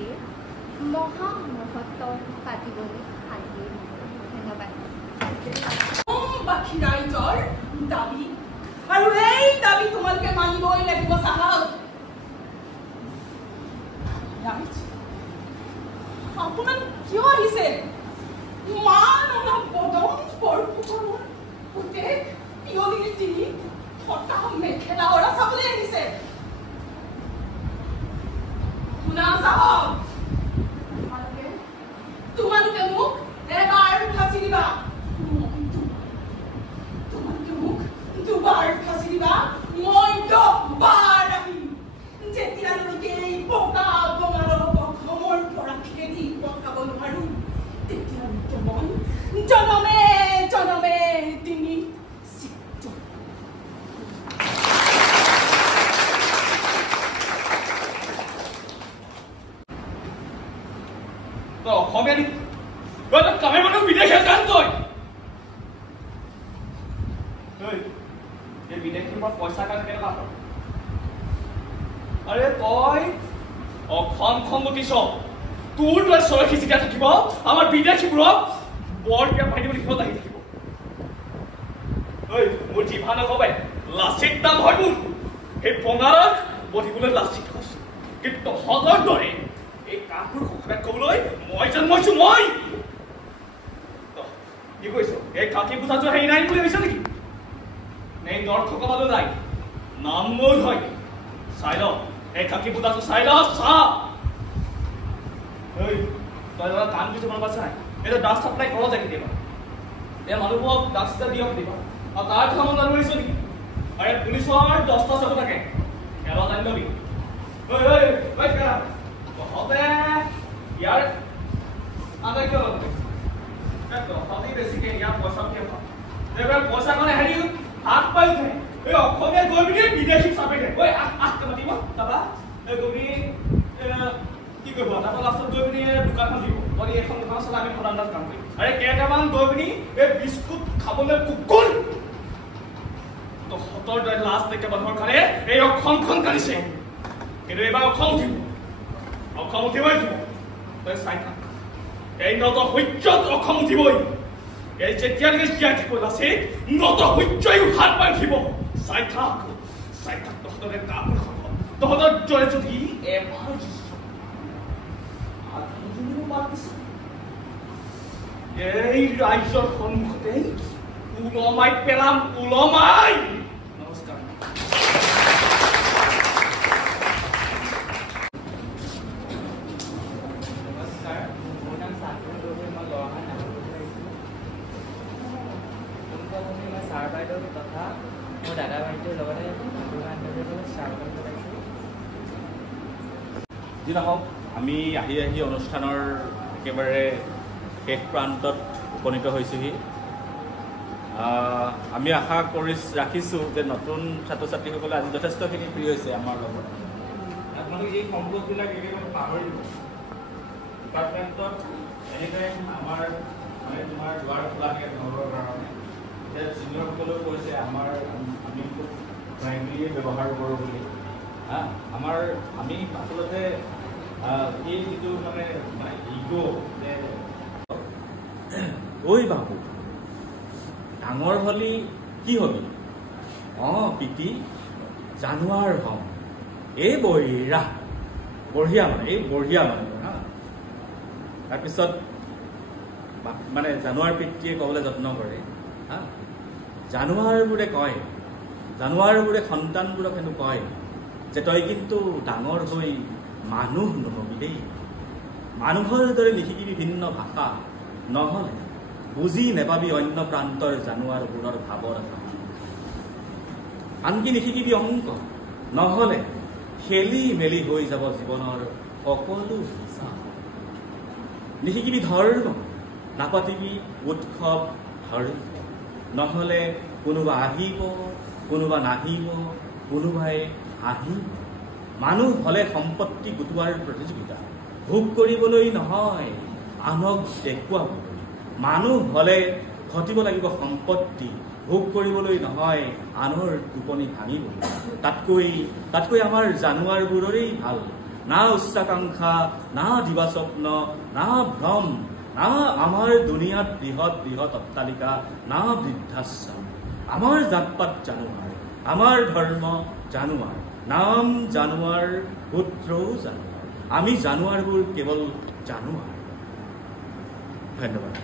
কাৰ্যসূচীৰ মহা মহত্ব পাতিবলৈ শান্তি ধন্যবাদ। বাকী ৰাইজৰ দাবী আৰু এই দাবী তোমালোকে মানিবই লাগিব চাহাব। ৰাইজ আপোনালোক কিয় আহিছে? মানৱ বদন পৰপুৰৰ পুতেক পিয়লিৰ তিনি ফটা মেখেলা অৰা চাবলৈ আহিছে। শুনা চাহাব, তোমালোকে মোক এবাৰ ফাঁচি দিবা, তোমালোকে মোক দুবাৰ ফাঁচি দিবা, মই 10 বাৰ আহিম। যেতিয়ালৈকে এই পকা বঙালৰ বখমৰ পৰা খেদি পকাব নোৱাৰো তেতিয়ালৈকে মই জনমে জনমে ডিঙিত চিত্ৰ। অসমীয়া কামে মানুহ বিদেশে যান তই এই বিদেশীৰ পৰা পইচা কাৰণে কেনেকুৱা পাৰ? আৰে তই অসমখন লুটিছ, তোৰ তই চৰখি জিকা থাকিব, আমাৰ বিদেশীবোৰক বৰ বিয়া পাই দিব লিখিব লাগি থাকিব। মোৰ জিভা নকবাই, লাচিত নাম হয় মোৰ। সেই বঙালক বধিবলৈ লাচিত হৈছে, কিন্তু তহঁতৰ দৰে এই কামবোৰ সখেত ক'বলৈ মই জন্মাইছো। মই কি কৈছ? এই কাকি বুজাটো হেৰি নাই বুলি ভাবিছ নেকি? নে নৰ্থকবালো নাই? নাম মোৰ হয়, চাই ল এই কাকি বুজাটো, চাই ল চা। তই দাদা কাম কিছুমান বা চাই এইটো ডাক চাপ্লাই কৰ যায় কেতিয়াবা, এই মানুহবোৰক ডাক চিটা দিয়ক দিবা। আৰু তাৰ কথা মন জানিব পাৰিছ নেকি? আৰু পুলিচৰ 10টা চকু থাকে, এবাৰ জানি লবি। তহঁতে ইয়াৰ আগে কিয় লগ তহঁতে বেছিকে ইয়াৰ পইচা কিয় পাওঁ? এইবাৰ পইচা কাৰণে হেৰি হাত পাই উঠে। এই অসমীয়া গৈ পিনি বিদেশীক চাপে দে, ঐ আহকে মাতিব। তাৰপৰা এই গৈ পিনি কি কৰিব? তাৰপৰা লাষ্টত গৈ পিনি দোকানখন দিব, তই এইখন দোকান চলাই আমি সদান্দাজ কাম কৰিম। আৰে কেইটামান গৈ পিনি এই বিস্কুট খাবলৈ কুকুৰ। তহঁতৰ দৰে লাজ নাইকিয়া মানুহৰ কাৰণে এই অসমখন কাঢ়িছে, কিন্তু এইবাৰ অসম উঠিব, অসম উঠিবই উঠিব। তই চাই থাক, এই নত সূৰ্যত অসম উঠিবই। এই যেতিয়ালৈকে জীয়াই থাকিব লাচিত, নত সূৰ্যই হাত পাই উঠিব। চাই থাক, চাই থাক তহঁতৰে কাপোৰ খাব। তহঁতৰ দৰে যদি এবাৰ এই ৰাজ্যৰ সন্মুখতে ওলমাই পেলাম, ওলমাই। নমস্কাৰ। তথা মোৰ দাদা ভাইটিৰ লগতে বন্ধু বান্ধৱীসকলক স্বাগতম জনাইছোঁ। যি নহওক, আমি আহি আহি অনুষ্ঠানৰ একেবাৰে শেষ প্ৰান্তত উপনীত হৈছোঁহি। আমি আশা ৰাখিছোঁ যে নতুন ছাত্ৰ ছাত্ৰীসকলে আজি যথেষ্টখিনি প্ৰিয় হৈছে আমাৰ লগত। আপোনালোকে এই সম্পদবিলাক একেবাৰে পাহৰিব। ডিপাৰ্টমেণ্টত এনেকৈ আমাৰ তোমাৰ দুৱাৰ খোলা থাকে তেওঁলোকৰ কাৰণে। এতিয়া চিনিয়ৰসকলেও কৈছে আমি খুব ফ্ৰেংকলিয়ে ব্যৱহাৰ কৰোঁ বুলি। আমি আচলতে এই যিটো মানে ইগ' যে ঐ বাবু ডাঙৰ হ'লি কি হবি? পিটি জানুৱাৰ হ'ম। এই বঢ়িয়া মানে, এই বঢ়িয়া মানে হা। তাৰপিছত মানে জানুৱাৰ পিতৃয়ে ক'বলৈ যত্ন কৰে হা। জানুৱাৰবোৰে কয়, জানুৱাৰবোৰে সন্তানবোৰক হেনো কয় যে তই কিন্তু ডাঙৰ হৈ মানুহ নহবি দেই। মানুহৰ দৰে নিশিকিবি ভিন্ন ভাষা, নহ'লে বুজি নেপাবি অন্য প্ৰান্তৰ জানুৱাৰবোৰৰ ভাৱৰ ভাষা। আনকি নিশিকিবি অংক, নহ'লে খেলি মেলি হৈ যাব জীৱনৰ সকলো হিচাপ। নিশিকিবি ধৰ্ম, নাপাতিবি উৎসৱ ধৰ্ম, নহ'লে কোনোবা আহিব, কোনোবা নাহিব, কোনোবাই হাঁহিব। মানুহ হ'লে সম্পত্তি গোটোৱাৰ প্ৰতিযোগিতা, ভোগ কৰিবলৈ নহয় আনক দেখুৱাবলৈ। মানুহ হ'লে ঘটিব লাগিব সম্পত্তি, ভোগ কৰিবলৈ নহয় আনৰ টোপনি ভাঙিবলৈ। তাতকৈ আমাৰ জানুৱাৰবোৰৰেই ভাল, না উচ্চাকাংক্ষা, না দিবাস্বপ্ন, না ভ্ৰম, না আমাৰ দুনিয়াত বৃহৎ বৃহৎ অট্টালিকা, না বৃদ্ধাশ্ৰম। আমাৰ জাতপাত জানুৱাৰ, আমাৰ ধৰ্ম জানুৱাৰ, নাম জানুৱাৰ, গোত্ৰও জানুৱাৰ। আমি জানুৱাৰবোৰ কেৱল জানুৱাৰ। ধন্যবাদ।